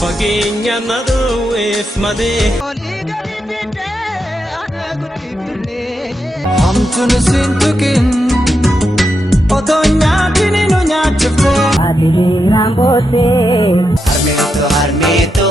Fageenya naduuf malee. Hamtuun siin tukin otonya kini nu nyaachifte. Adiinaan bootee. Harmeeto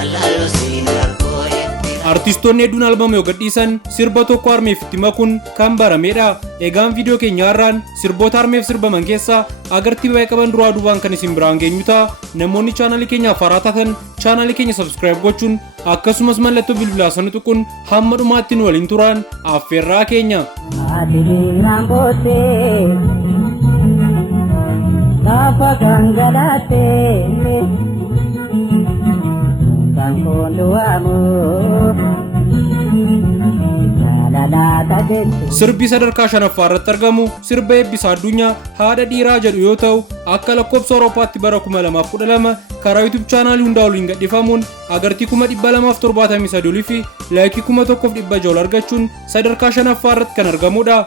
alaaloo siin argooye. Artistoonni hedduun albama yoo gadhiisan sirba tokko harmeef itti makuun kan baramedha. Egaan viidiyoo keenya har'aan sirboota harmeef sirbaman keessaa agartii baay'ee qaban duraa duubaan kan isin biraan geenyu ta'a. Namoonni chaanalii keenyaaf haaraa taatan chaanalii keenya subscribe gochuun akkasumas mallattoo bilbilaa sana tuquun hamma dhumaatti nu waliin turaan affeerraa keenya. Adiinaan bootee gaafa gangalaatee kan kooluwaamu. Sirbi sadarkaa shanaffaa irratti argamu sirba eebbisa addunyaa haadha dhiiraa jedhu yoo ta'u akka lakkoofsa Awurooppaatti bara 2012 karaa YouTube chaanaalii hundaa waliin gadhiifamuun agartii 273 fi laayikii 1600 argachuun sadarkaa shanaffaa irratti kan argamudha.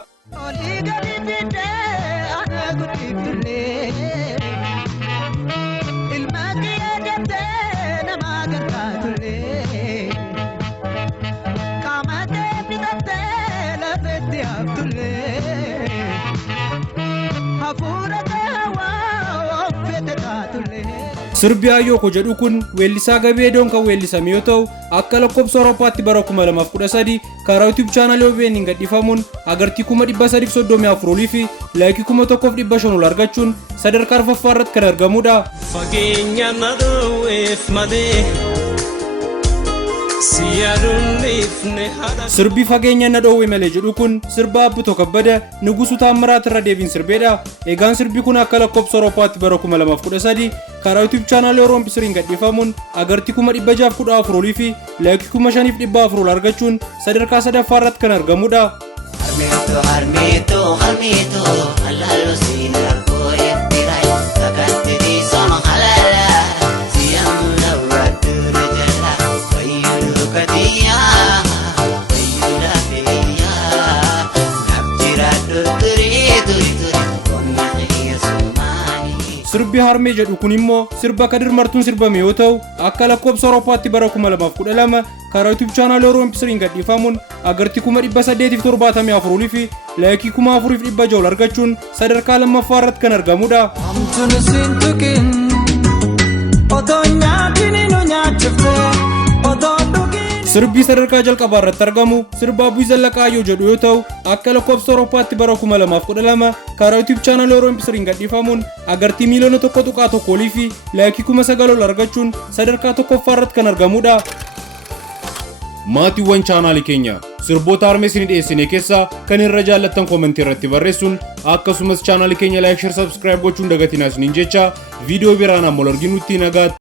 Sirbi Ayyoo jedhu kun weellisaa Gabeedoon kan weellisame yoo ta'u akka lakkoofsa Awurooppaatti bara 2013 karaa YouTube chaanaalii OBN gadhiifamuun agartii 334 fi laayikii 1500 argachuun sadarkaa arfaffaa irratti kan argamudha. Fageenya naduuf malee. Sirbi fageenya na dhoowwe malee jedhu kun sirba Abbitoo Kabbada Nugusuu Taammiraat irra deebiin sirbedha. Egaan sirbi kun akka lakkoofsa Awurooppaatti bara 2013 karaa YouTube chaanaalii Oroompisiriin gadhiifamuun agartii 614 fi laayikii 5400 argachuun sadarkaa sadaffaa irratti kan argamudha. Harmeeto alaaloo siin argooye. Takkaatti sama halala siyamu lawaa dura jala fayyadu katiyaa fayyada fayyaa nabjira ture qonna eesumaani. Sirbi Harmee jedhu kun immoo sirba Kadir Martuun sirbame yoo ta'u akka lakkoofsa Awurooppaatti bara 2012 karaa YouTube chaanaalii Oroompisiriin gadhiifamuun agartii 874 fi laayikii 4400 argachuun sadarkaa lammaffaa irratti kan argamudha. Hamtuun siin tukin otonya kini nu nyaachifte. Sirbi sadarkaa jalqabaa irratti argamu sirba Abbuu Zallaqaa Ayyoo jedhu yoo ta'u akka lakkoofsa Awurooppaatti bara 2012 karaa YouTube chaanaalii Oroompisiriin gadhiifamuun agartii miiliyoona 1.1 fi laayikii 900 argachuun sadarkaa tokkoffaa irratti kan argamudha. Maatiiwwan chaanaalii keenya sirboota harmee isin dhiyeessine keessaa kan irra jaallattan koomentii irratti barreessuun akkasumas chaanaalii keenya like share subscribe gochuun dagatinaa isiniin jecha viidiyoo biraan ammoo arginutti nagaatti.